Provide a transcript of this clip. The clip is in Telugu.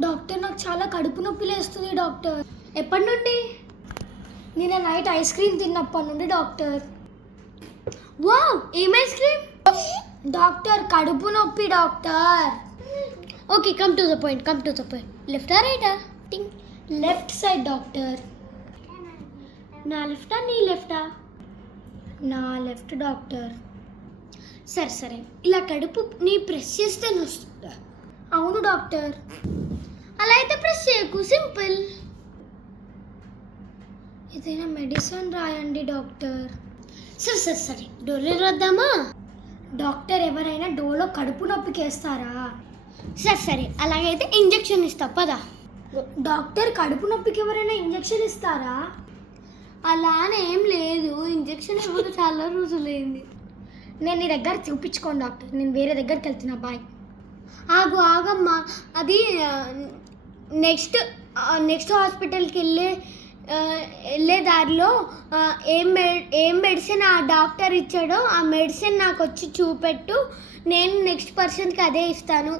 డాక్టర్ నాకు చాలా కడుపు నొప్పి లేస్తుంది డాక్టర్. ఎప్పటి నుండి? నిన్న నైట్ ఐస్ క్రీమ్ తిన్నప్పటి నుండి డాక్టర్. వావ్, ఏం ఐస్ క్రీమ్? డాక్టర్ కడుపు నొప్పి doctor. Okay, come to the point. లెఫ్టా రైటా? Left side doctor. నా లెఫ్టా నీ లెఫ్టా? నా లెఫ్ట్ డాక్టర్. సరే ఇలా కడుపు నీ ప్రెస్ చేస్తే వస్తుందా? అవును డాక్టర్. అలా అయితే ప్రెస్ చేయకు, సింపుల్. ఏదైనా మెడిసిన్ రాయండి డాక్టర్. సరే డోలో రాద్దామా? డాక్టర్ ఎవరైనా డోలో కడుపు నొప్పికి వేస్తారా? సరే అలాగైతే ఇంజెక్షన్ ఇస్తా పదా. డాక్టర్ కడుపు నొప్పికి ఎవరైనా ఇంజెక్షన్ ఇస్తారా? అలానే ఏం లేదు, ఇంజెక్షన్ ఇవ్వక చాలా రోజులైంది. నేను నీ దగ్గర చూపించుకోండి డాక్టర్, నేను వేరే దగ్గరికి వెళ్తున్నా. బాయ్. ఆగమ్మా, అది నెక్స్ట్ హాస్పిటల్కి వెళ్ళే దారిలో ఏం మెడిసిన్ ఆ డాక్టర్ ఇచ్చాడో ఆ మెడిసిన్ నాకు వచ్చి చూపెట్టు, నేను నెక్స్ట్ పర్సన్కి అదే ఇస్తాను.